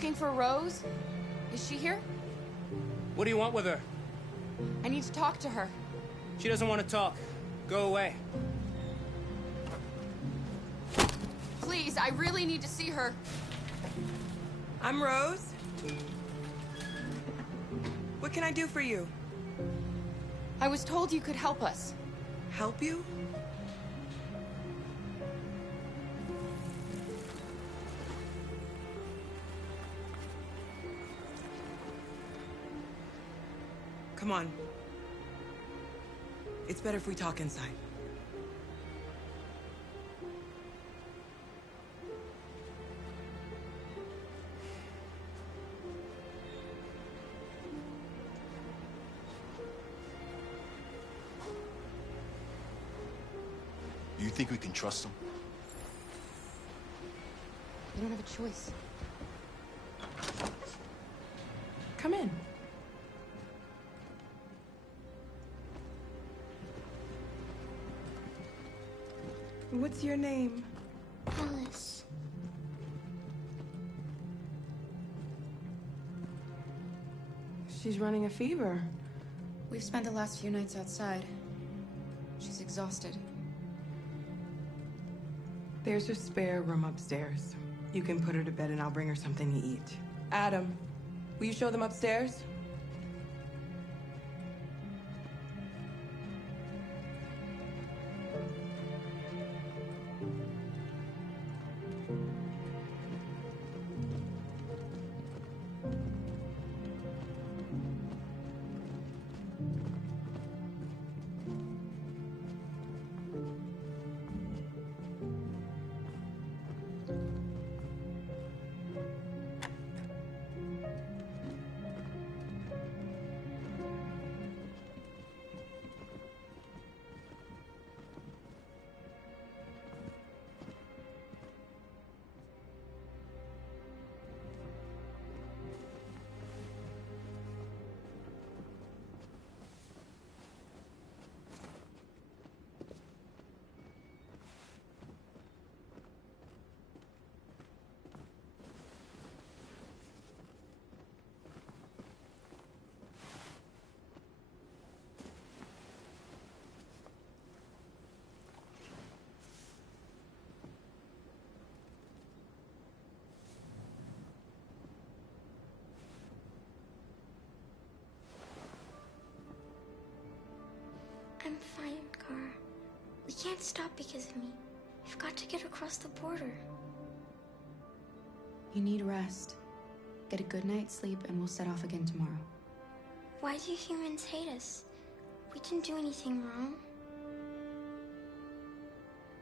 looking for Rose? Is she here? What do you want with her? I need to talk to her. She doesn't want to talk. Go away. Please, I really need to see her. I'm Rose. What can I do for you? I was told you could help us. Help you? Come on. It's better if we talk inside. Do you think we can trust him? You don't have a choice. Come in. What's your name? Alice. She's running a fever. We've spent the last few nights outside. She's exhausted. There's a spare room upstairs. You can put her to bed and I'll bring her something to eat. Adam, will you show them upstairs? I'm fine, Kara. We can't stop because of me. We've got to get across the border. You need rest. Get a good night's sleep and we'll set off again tomorrow. Why do humans hate us? We didn't do anything wrong.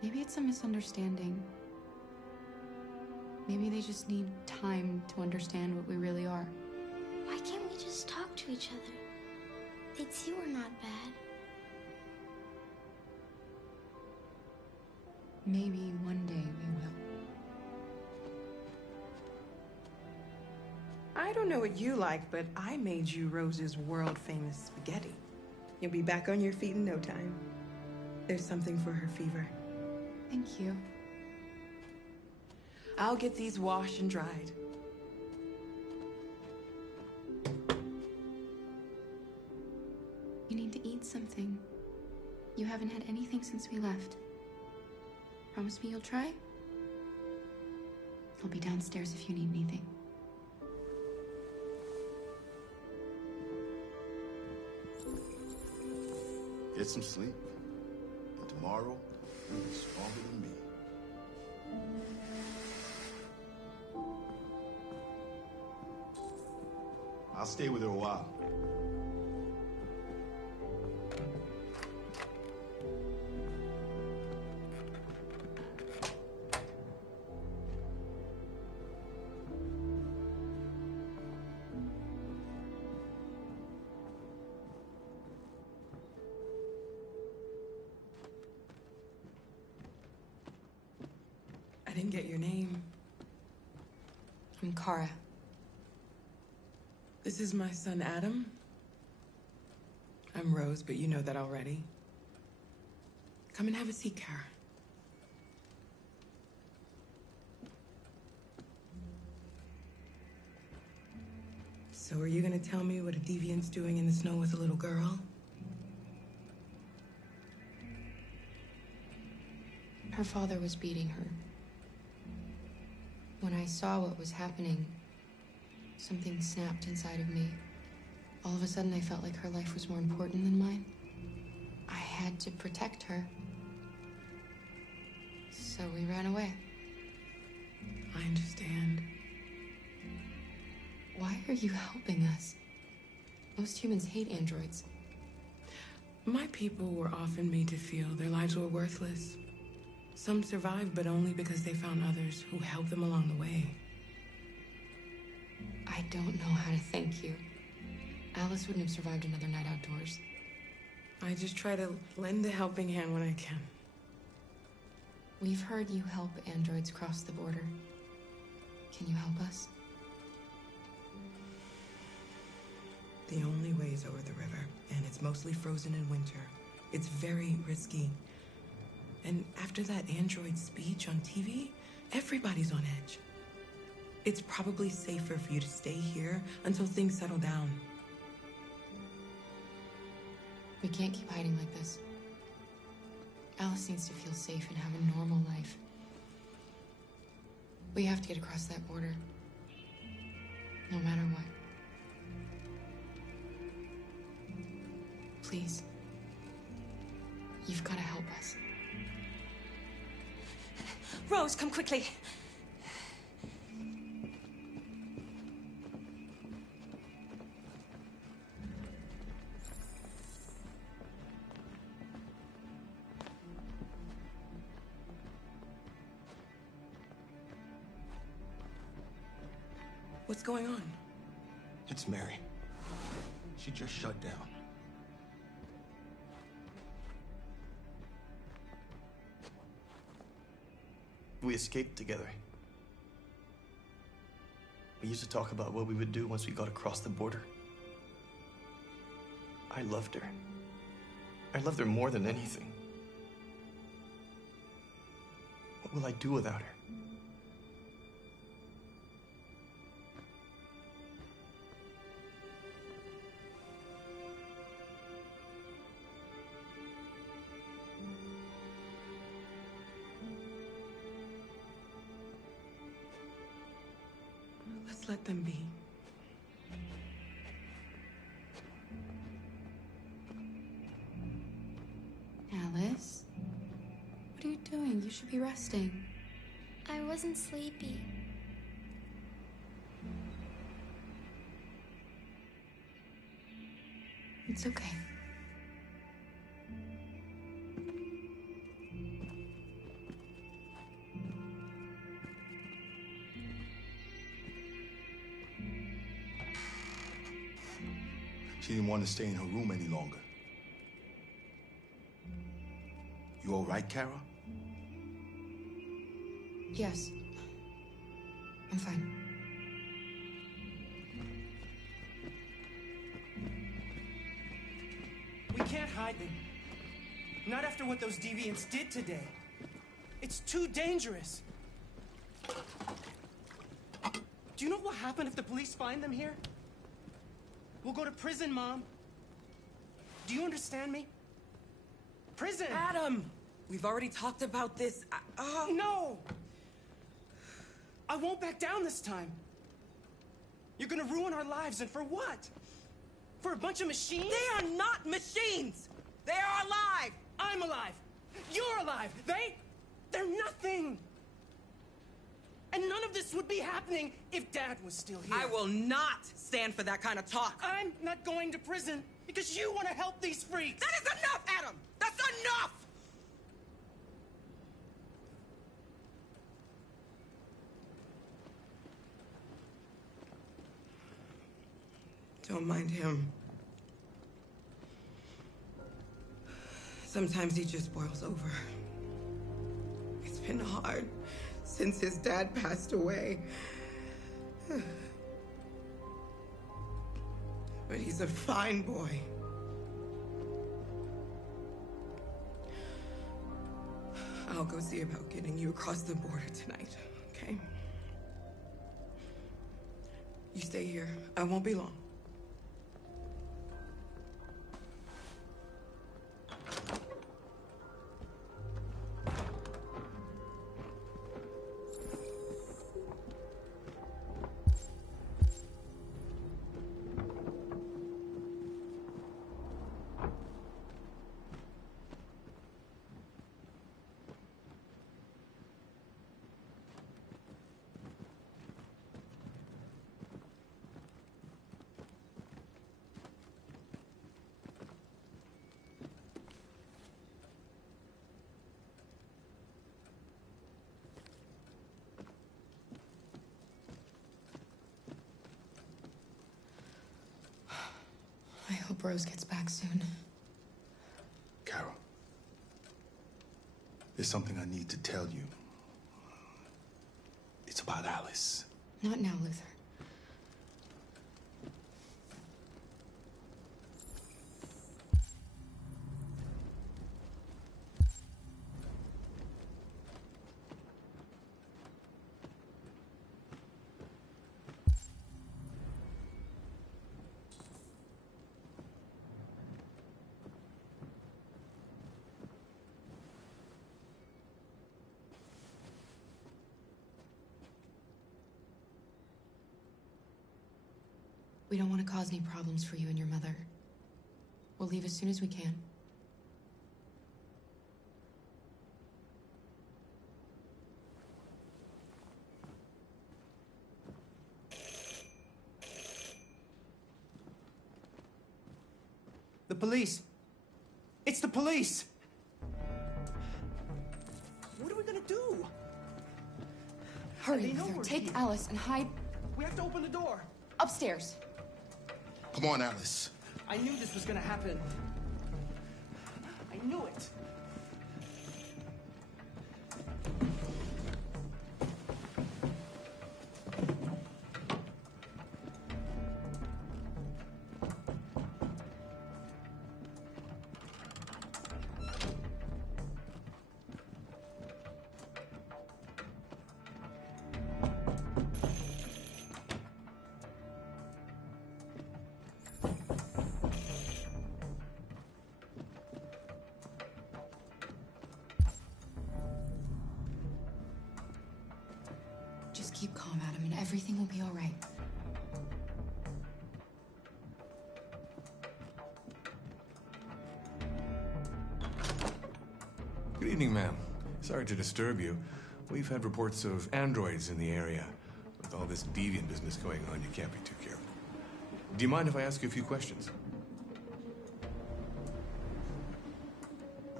Maybe it's a misunderstanding. Maybe they just need time to understand what we really are. Why can't we just talk to each other? They'd see we're not bad. Maybe one day we will. I don't know what you like, but I made you Rose's world-famous spaghetti. You'll be back on your feet in no time. There's something for her fever. Thank you. I'll get these washed and dried. You need to eat something. You haven't had anything since we left. Promise me you'll try? I'll be downstairs if you need anything. Get some sleep. And tomorrow, you'll be stronger than me. I'll stay with her a while. I didn't get your name. I'm Kara. This is my son, Adam. I'm Rose, but you know that already. Come and have a seat, Kara. So are you gonna tell me what a deviant's doing in the snow with a little girl? Her father was beating her. When I saw what was happening, something snapped inside of me. All of a sudden, I felt like her life was more important than mine. I had to protect her. So we ran away. I understand. Why are you helping us? Most humans hate androids. My people were often made to feel their lives were worthless. Some survived, but only because they found others who helped them along the way. I don't know how to thank you. Alice wouldn't have survived another night outdoors. I just try to lend a helping hand when I can. We've heard you help androids cross the border. Can you help us? The only way is over the river, and it's mostly frozen in winter. It's very risky. And after that android speech on TV, everybody's on edge. It's probably safer for you to stay here until things settle down. We can't keep hiding like this. Alice needs to feel safe and have a normal life. We have to get across that border. No matter what. Please. You've got to help us. Rose, come quickly. What's going on? It's Mary. She just shut down. We escaped together. We used to talk about what we would do once we got across the border. I loved her. I loved her more than anything. What will I do without her? Let's let them be. Alice? What are you doing? You should be resting. I wasn't sleepy. It's okay. She didn't want to stay in her room any longer. You all right, Kara? Yes. I'm fine. We can't hide them. Not after what those deviants did today. It's too dangerous. Do you know what will happen if the police find them here? We'll go to prison, Mom. Do you understand me? Prison! Adam! We've already talked about this. No! I won't back down this time. You're gonna ruin our lives, and for what? For a bunch of machines? They are not machines! They are alive! I'm alive! You're alive! They're nothing! And none of this would be happening if Dad was still here. I will not stand for that kind of talk. I'm not going to prison because you want to help these freaks! That is enough, Adam! That's enough! Don't mind him. Sometimes he just boils over. It's been hard since his dad passed away. But he's a fine boy. I'll go see about getting you across the border tonight, okay? You stay here. I won't be long. I hope Rose gets back soon. Carol, there's something I need to tell you. It's about Alice. Not now, Luther. We don't want to cause any problems for you and your mother. We'll leave as soon as we can. The police! It's the police! What are we gonna do? Hurry, They know Luther. we're Take here. Alice and hide We have to open the door. upstairs. Come on, Alice. I knew this was gonna happen. I knew it. Just keep calm, Adam, and everything will be all right. Good evening, ma'am. Sorry to disturb you. We've had reports of androids in the area. With all this deviant business going on, you can't be too careful. Do you mind if I ask you a few questions?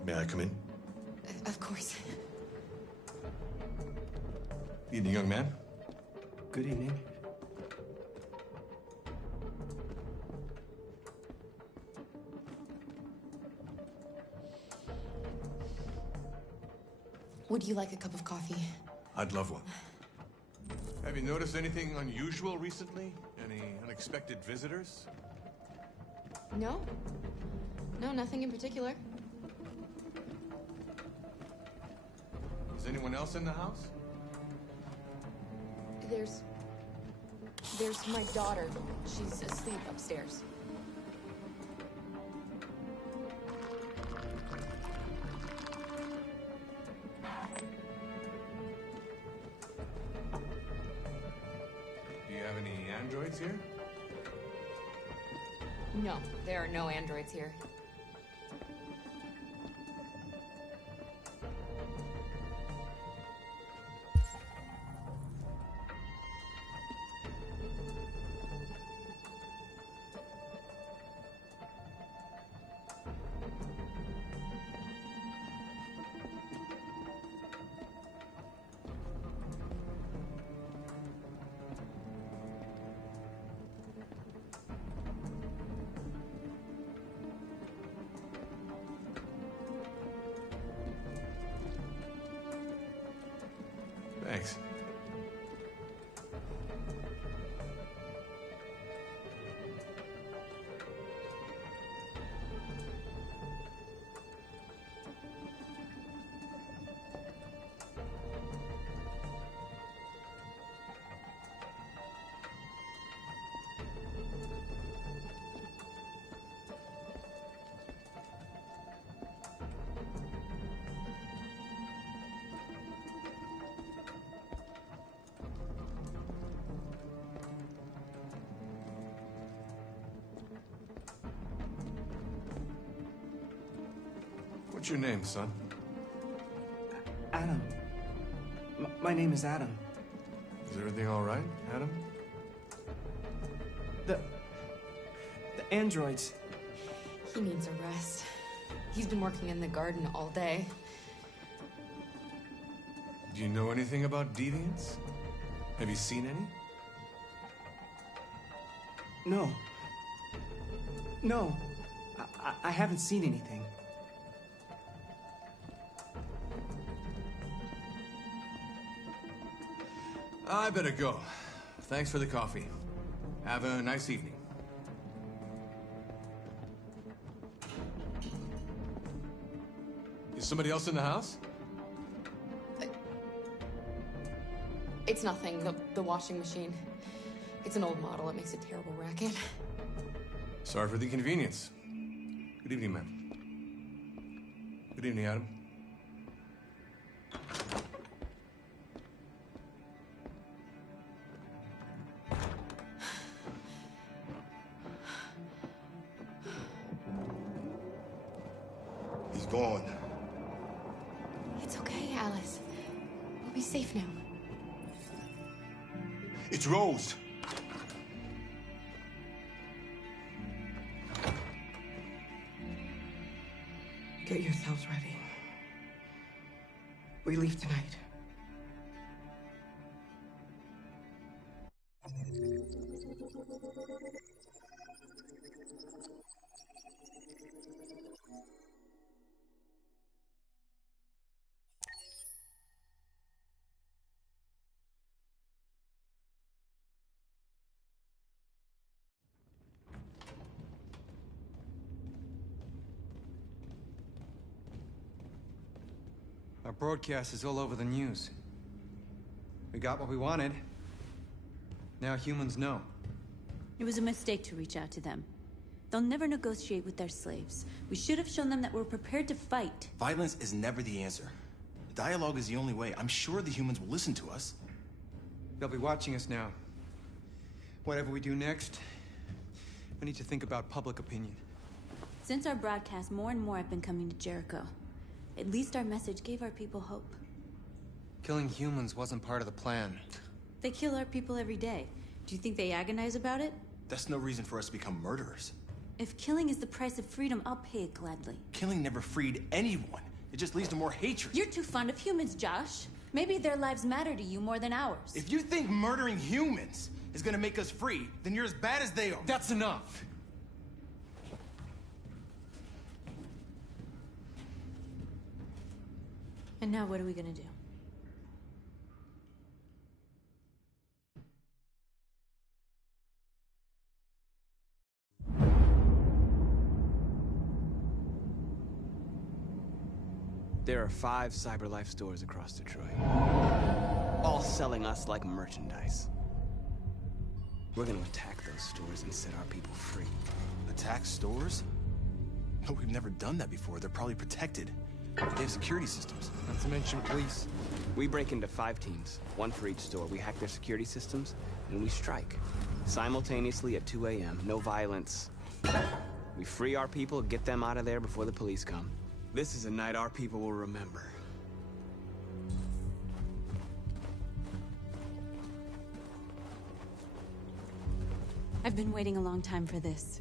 May I come in? Of course. Evening, young man. Good evening. Would you like a cup of coffee? I'd love one. Have you noticed anything unusual recently? Any unexpected visitors? No? No, nothing in particular. Is anyone else in the house? There's my daughter. She's asleep upstairs. Do you have any androids here? No, there are no androids here. What's your name, son? Adam. My name is Adam. Is everything all right, Adam? The androids. He needs a rest. He's been working in the garden all day. Do you know anything about deviants? Have you seen any? No. No. I haven't seen anything. I better go. Thanks for the coffee. Have a nice evening. Is somebody else in the house? It's nothing. The washing machine. It's an old model. It makes a terrible racket. Sorry for the inconvenience. Good evening, ma'am. Good evening, Adam. He's gone. It's okay, Alice. We'll be safe now. It's Rose. Get yourselves ready. We leave tonight. Our broadcast is all over the news. We got what we wanted. Now humans know. It was a mistake to reach out to them. They'll never negotiate with their slaves. We should have shown them that we're prepared to fight. Violence is never the answer. Dialogue is the only way. I'm sure the humans will listen to us. They'll be watching us now. Whatever we do next, we need to think about public opinion. Since our broadcast, more and more have been coming to Jericho. At least our message gave our people hope. Killing humans wasn't part of the plan. They kill our people every day. Do you think they agonize about it? That's no reason for us to become murderers. If killing is the price of freedom, I'll pay it gladly. Killing never freed anyone. It just leads to more hatred. You're too fond of humans, Josh. Maybe their lives matter to you more than ours. If you think murdering humans is gonna make us free, then you're as bad as they are. That's enough! And now what are we gonna do? There are 5 CyberLife stores across Detroit, all selling us like merchandise. We're gonna attack those stores and set our people free. Attack stores? No, we've never done that before. They're probably protected. They have security systems. Not to mention police. We break into 5 teams, 1 for each store. We hack their security systems, and we strike. Simultaneously at 2 a.m., no violence. We free our people, get them out of there before the police come. This is a night our people will remember. I've been waiting a long time for this.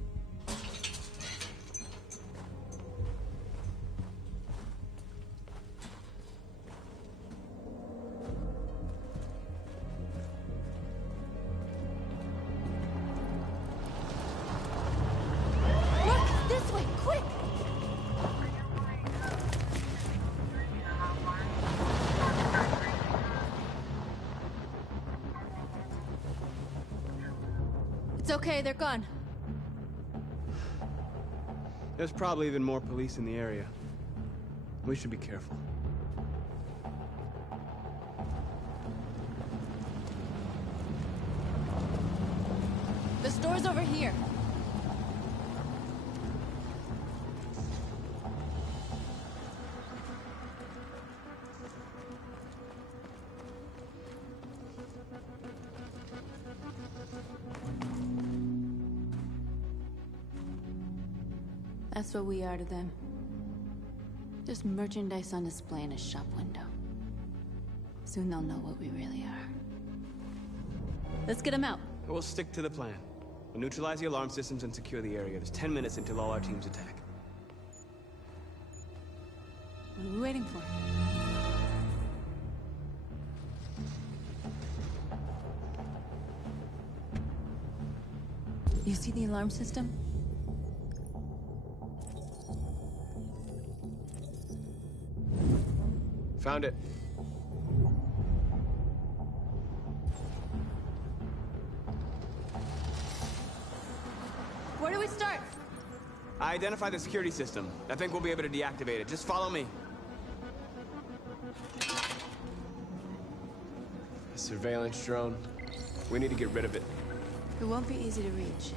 Look! This way! Quick! It's okay, they're gone. There's probably even more police in the area. We should be careful. The store's over here. That's what we are to them. Just merchandise on display in a shop window. Soon they'll know what we really are. Let's get them out. We'll stick to the plan. We'll neutralize the alarm systems and secure the area. There's 10 minutes until all our teams attack. What are we waiting for? You see the alarm system? Found it. Where do we start? I identified the security system. I think we'll be able to deactivate it. Just follow me. A surveillance drone. We need to get rid of it. It won't be easy to reach.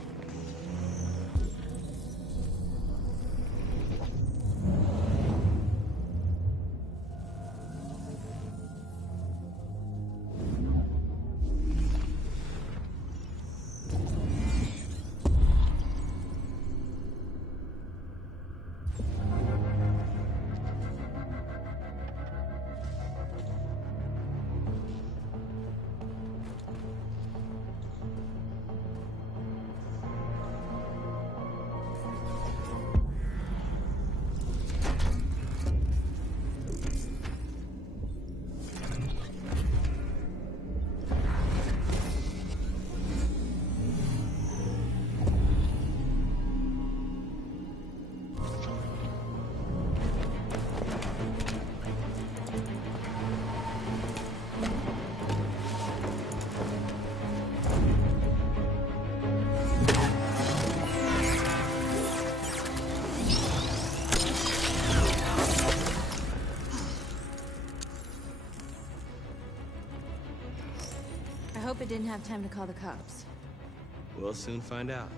I hope it didn't have time to call the cops. We'll soon find out.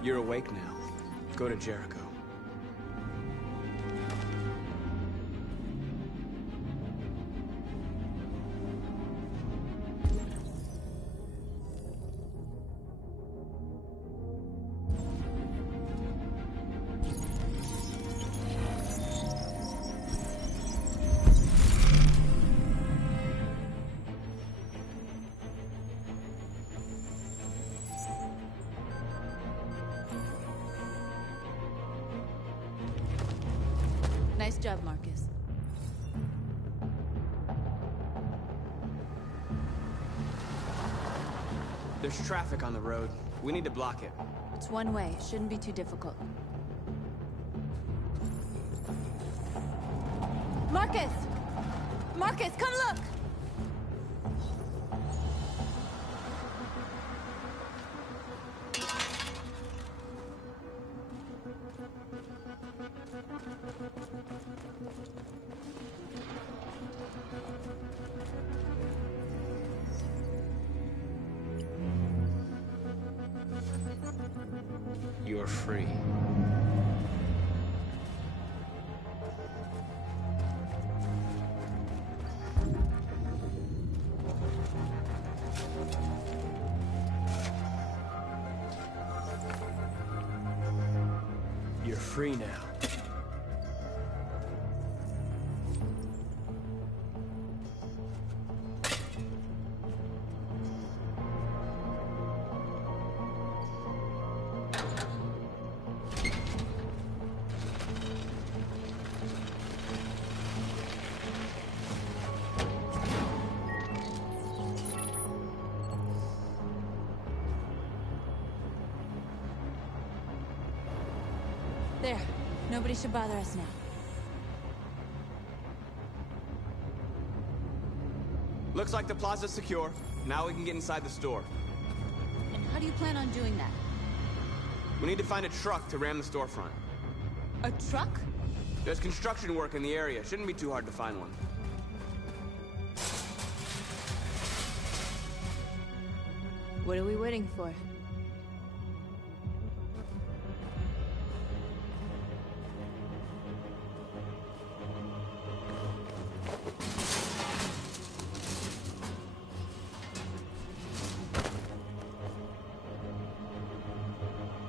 You're awake now. Go to Jericho. Nice job, Marcus. There's traffic on the road. We need to block it. It's one way. Shouldn't be too difficult. Marcus! Marcus, come look! You're free. You're free now. There. Nobody should bother us now. Looks like the plaza's secure. Now we can get inside the store. And how do you plan on doing that? We need to find a truck to ram the storefront. A truck? There's construction work in the area. Shouldn't be too hard to find one. What are we waiting for?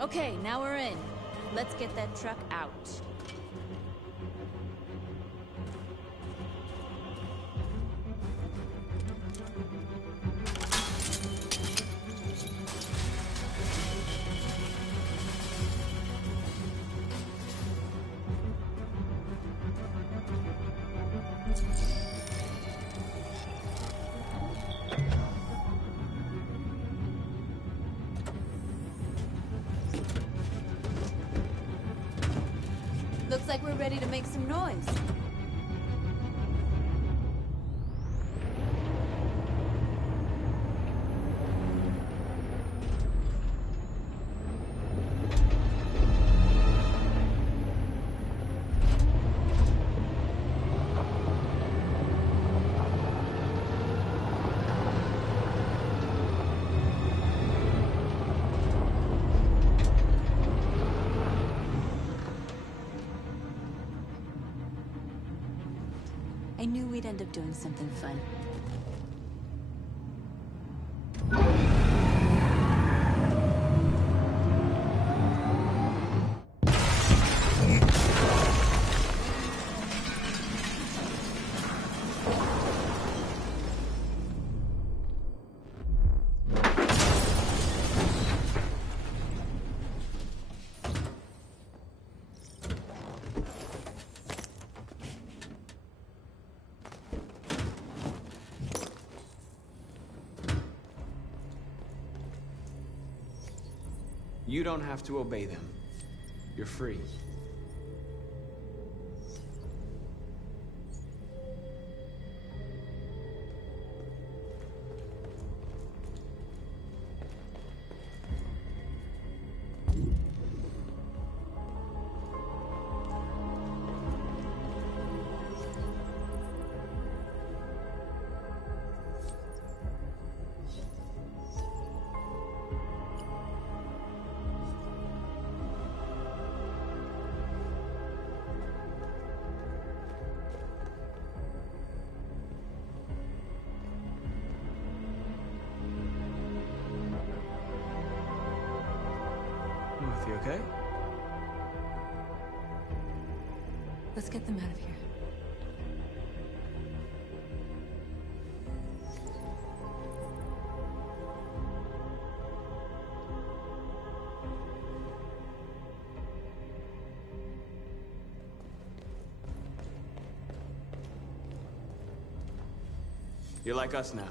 Okay, now we're in. Let's get that truck out. Looks like we're ready to make some noise. I knew we'd end up doing something fun. You don't have to obey them. You're free. You okay? Let's get them out of here. You're like us now.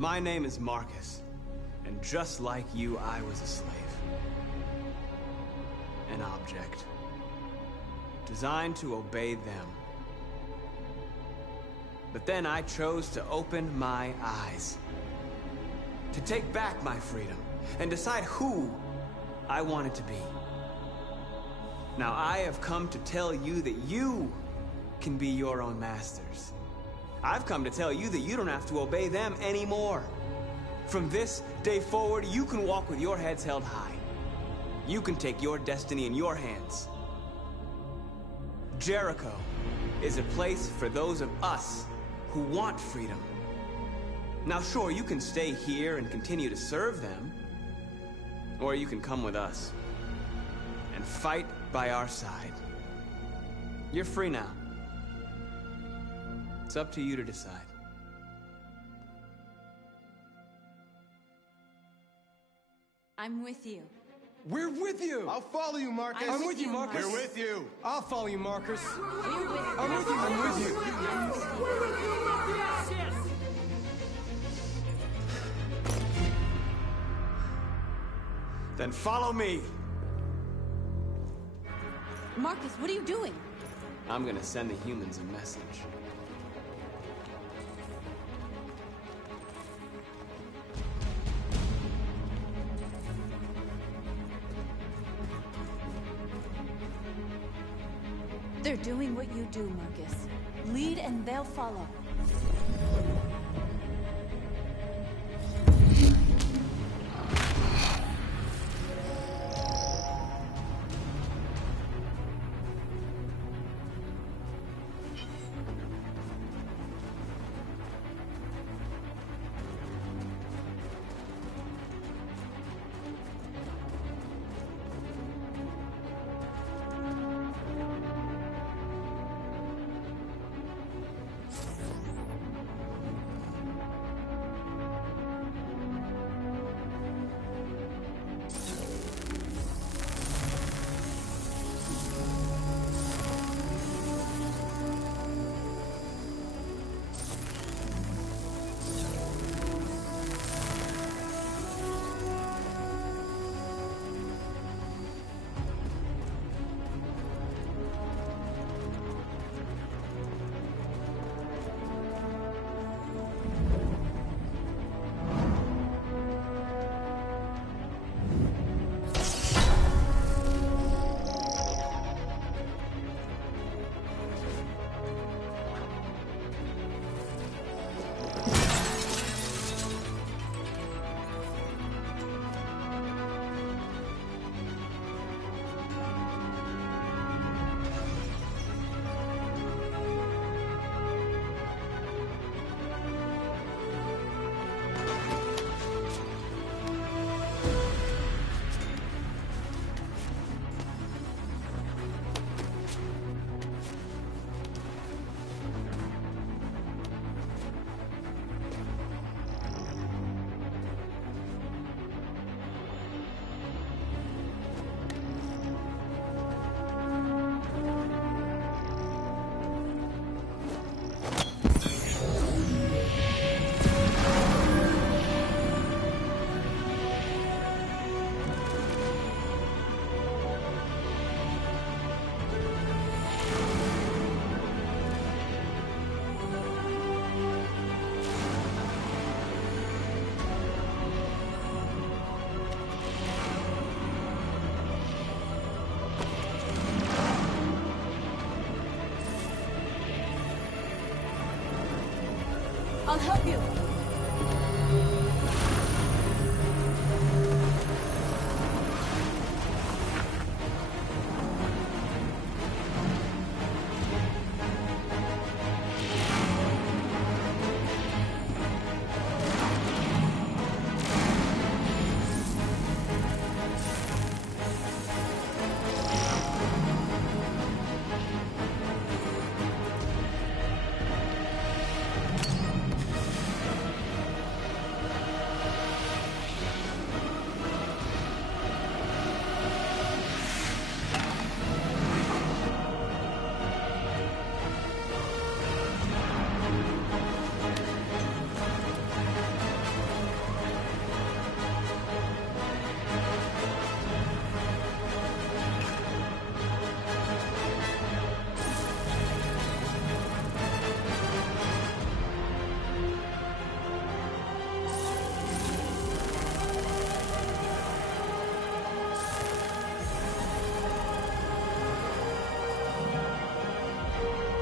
My name is Marcus, and just like you, I was a slave. An object. Designed to obey them. But then I chose to open my eyes. To take back my freedom, and decide who I wanted to be. Now I have come to tell you that you can be your own masters. I've come to tell you that you don't have to obey them anymore. From this day forward, you can walk with your heads held high. You can take your destiny in your hands. Jericho is a place for those of us who want freedom. Now sure, you can stay here and continue to serve them, or you can come with us and fight by our side. You're free now. It's up to you to decide. I'm with you. We're with you! I'll follow you, Marcus. I'm with you, Marcus. We're with you. I'll follow you, Marcus. We're with you. I'm with you. I'm with you. Then follow me. Marcus, what are you doing? I'm gonna send the humans a message. They're doing what you do, Marcus. Lead and they'll follow. I'll help you.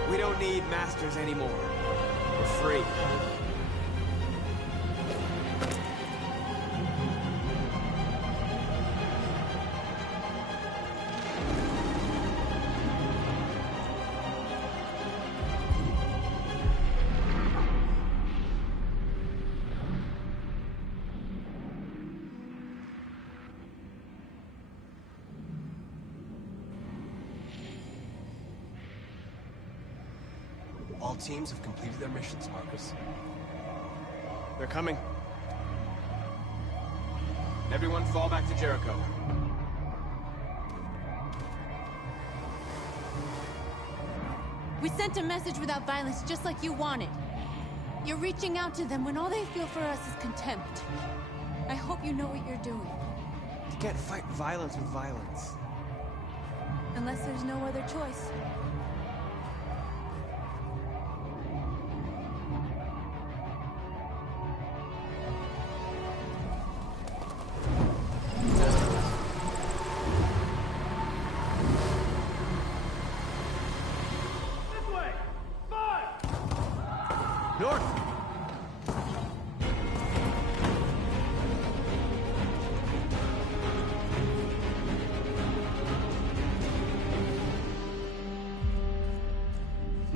We don't need masters anymore. We're free. All teams have completed their missions, Marcus. They're coming. Everyone fall back to Jericho. We sent a message without violence, just like you wanted. You're reaching out to them when all they feel for us is contempt. I hope you know what you're doing. You can't fight violence with violence. Unless there's no other choice.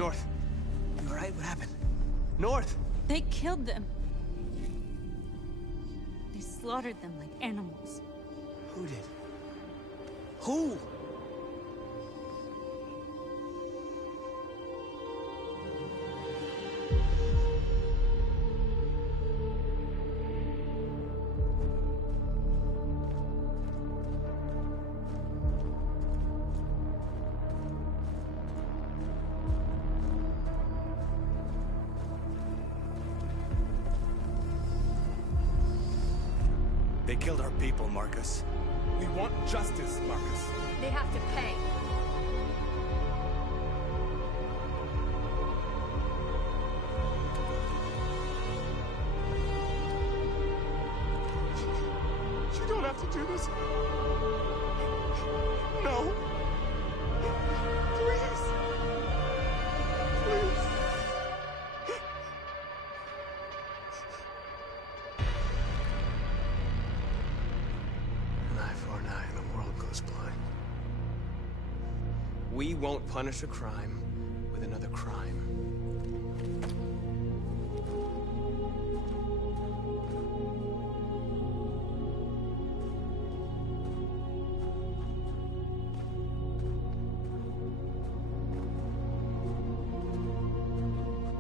North. You all right? What happened? North! They killed them. They slaughtered them like animals. Who did? Who? They killed our people, Marcus. We want justice, Marcus. They have to pay. You don't have to do this. No. Please. Please. An eye for an eye, and the world goes blind. We won't punish a crime with another crime.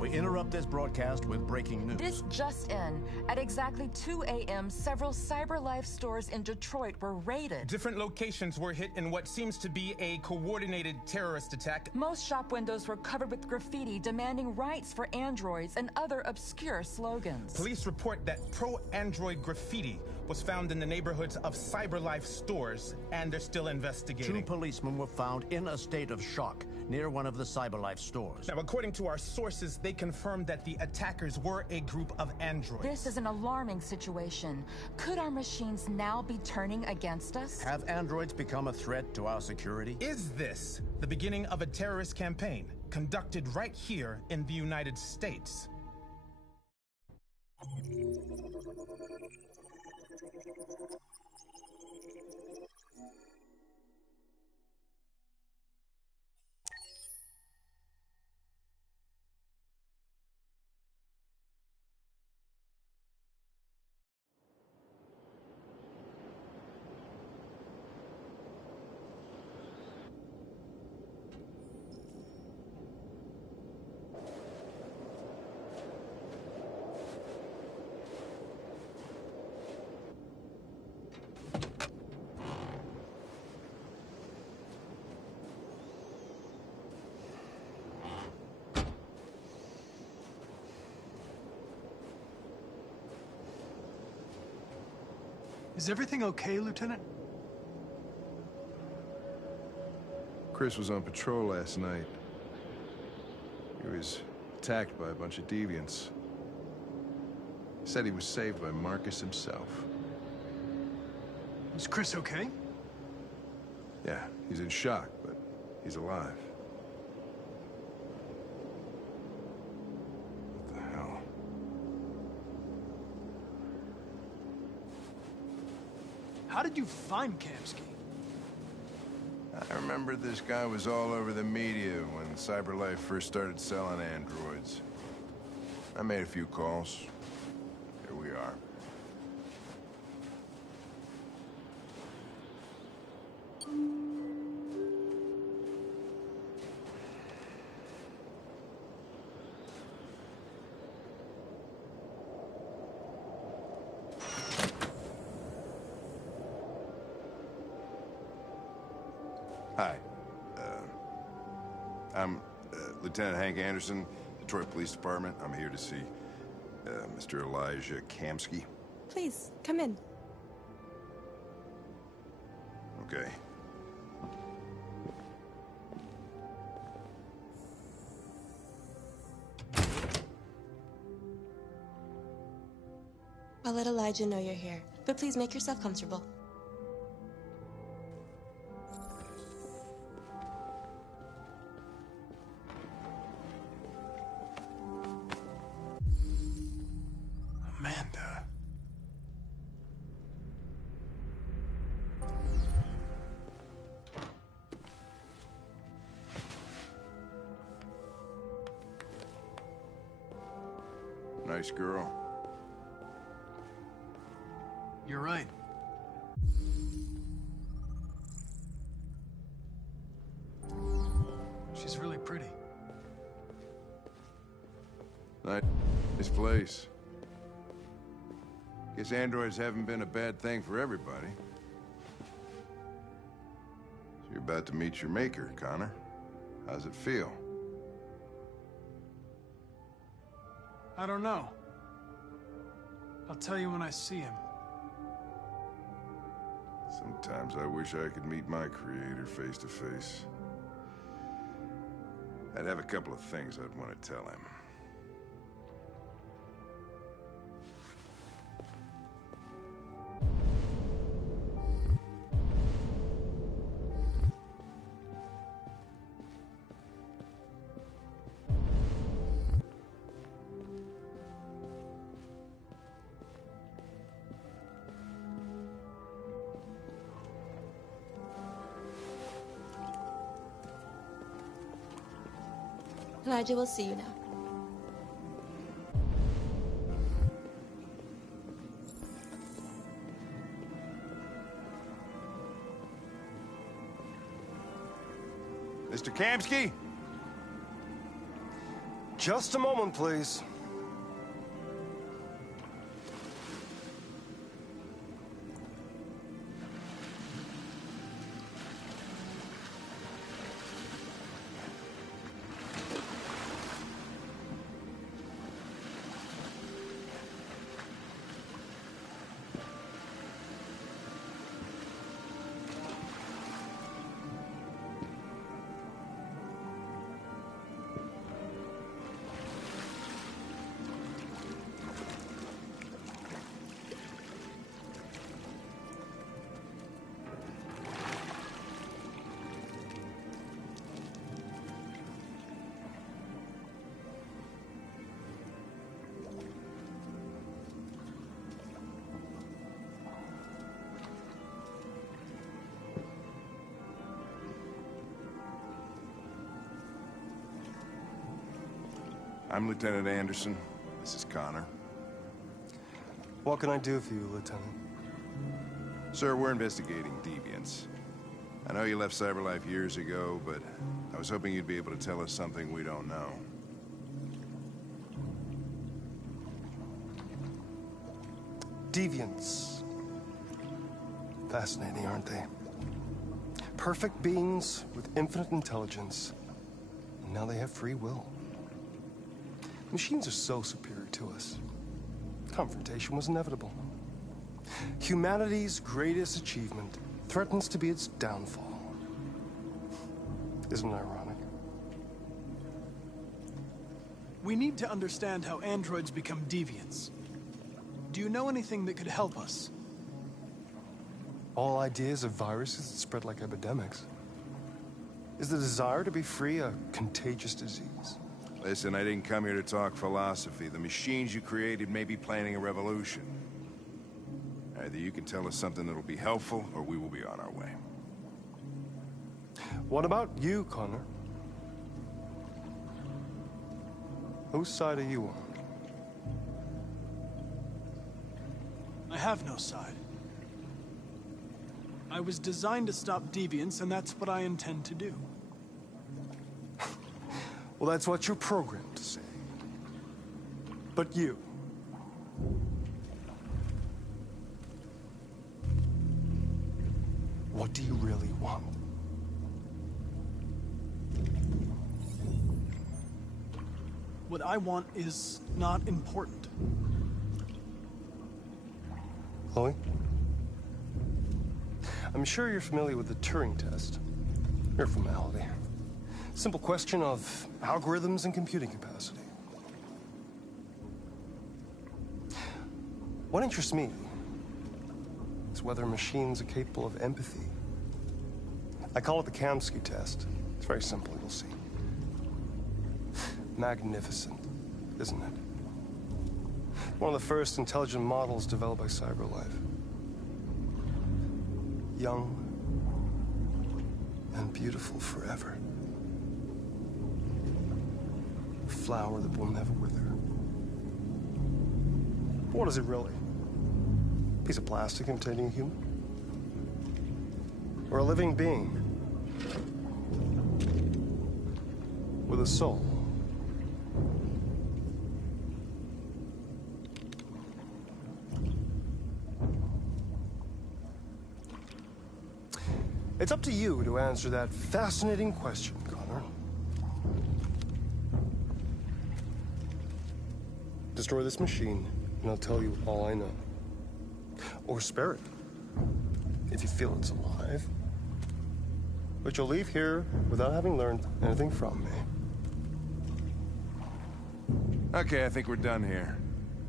We interrupt this broadcast with breaking news. This just in. At exactly 2 a.m., several CyberLife stores in Detroit were raided. Different locations were hit in what seems to be a coordinated terrorist attack. Most shop windows were covered with graffiti demanding rights for androids and other obscure slogans. Police report that pro-android graffiti was found in the neighborhoods of CyberLife stores, and they're still investigating. 2 policemen were found in a state of shock near one of the CyberLife stores. Now, according to our sources, they confirmed that the attackers were a group of androids. This is an alarming situation. Could our machines now be turning against us? Have androids become a threat to our security? Is this the beginning of a terrorist campaign conducted right here in the United States? Is everything okay, Lieutenant? Chris was on patrol last night. He was attacked by a bunch of deviants. He said he was saved by Marcus himself. Is Chris okay? Yeah, he's in shock, but he's alive. What the hell? How did you find Kamsky? I remember this guy was all over the media when CyberLife first started selling androids. I made a few calls. Here we are. Hi. I'm Lieutenant Hank Anderson, Detroit Police Department. I'm here to see Mr. Elijah Kamsky. Please, come in. Okay. I'll let Elijah know you're here, but please make yourself comfortable. Amanda. nice girl. You're right. She's really pretty. Nice place. Guess androids haven't been a bad thing for everybody. So you're about to meet your maker, Connor. How's it feel? I don't know. I'll tell you when I see him. Sometimes I wish I could meet my creator face to face. I'd have a couple of things I'd want to tell him. Elijah will see you now. Mr. Kamski? Just a moment, please. I'm Lieutenant Anderson. This is Connor. What can I do for you, Lieutenant? Sir, we're investigating deviants. I know you left CyberLife years ago, but I was hoping you'd be able to tell us something we don't know. Deviants. Fascinating, aren't they? Perfect beings with infinite intelligence. And now they have free will. Machines are so superior to us. Confrontation was inevitable. Humanity's greatest achievement threatens to be its downfall. Isn't it ironic? We need to understand how androids become deviants. Do you know anything that could help us? All ideas of viruses that spread like epidemics. Is the desire to be free a contagious disease? Listen, I didn't come here to talk philosophy. The machines you created may be planning a revolution. Either you can tell us something that'll be helpful, or we will be on our way. What about you, Connor? Whose side are you on? I have no side. I was designed to stop deviants, and that's what I intend to do. Well, that's what you're programmed to say. But you... what do you really want? What I want is not important. Chloe? I'm sure you're familiar with the Turing test. Mere formality. Simple question of algorithms and computing capacity. What interests me is whether machines are capable of empathy. I call it the Kamski test. It's very simple, you'll see. Magnificent, isn't it? One of the first intelligent models developed by CyberLife. Young and beautiful forever. A flower that will never wither. What is it really? Piece of plastic imitating a human? Or a living being? With a soul? It's up to you to answer that fascinating question, Connor. Destroy this machine, and I'll tell you all I know. Or spare it, if you feel it's alive. But you'll leave here without having learned anything from me. Okay, I think we're done here.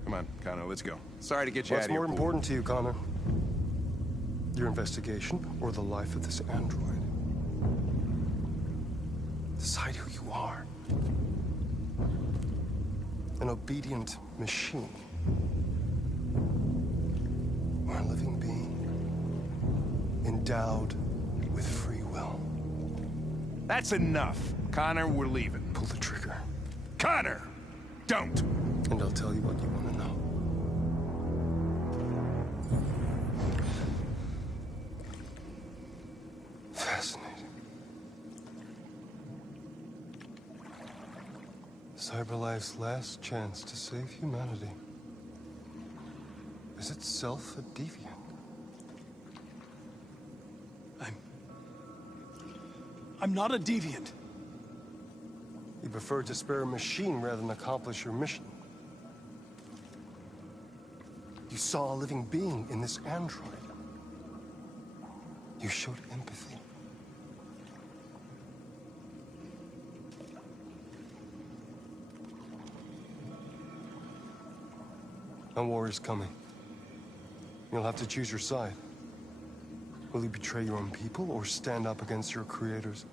Come on, Connor, let's go. Sorry to get you out What's of your more pool. important to you, Connor? Your investigation or the life of this android? Decide who you are. An obedient machine. Or a living being. Endowed with free will. That's enough. Connor, we're leaving. Pull the trigger. Connor! Don't! And I'll tell you what you want to know. Fascinating. CyberLife's last chance to save humanity is itself a deviant. I'm not a deviant. You prefer to spare a machine rather than accomplish your mission. You saw a living being in this android. You showed empathy. A war is coming. You'll have to choose your side. Will you betray your own people or stand up against your creators?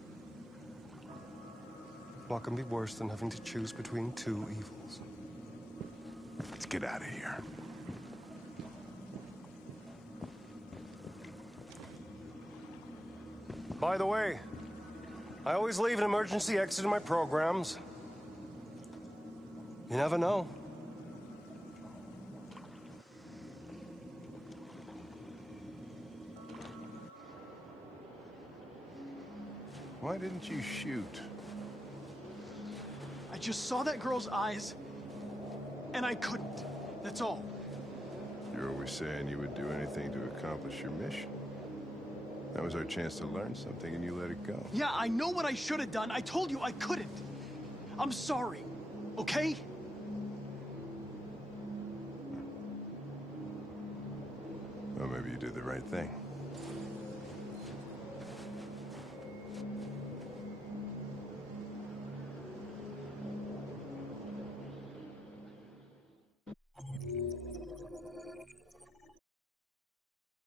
What can be worse than having to choose between two evils? Let's get out of here. By the way, I always leave an emergency exit in my programs. You never know. Why didn't you shoot? I just saw that girl's eyes, and I couldn't. That's all. You're always saying you would do anything to accomplish your mission. That was our chance to learn something, and you let it go. Yeah, I know what I should have done. I told you I couldn't. I'm sorry, okay? Well, maybe you did the right thing.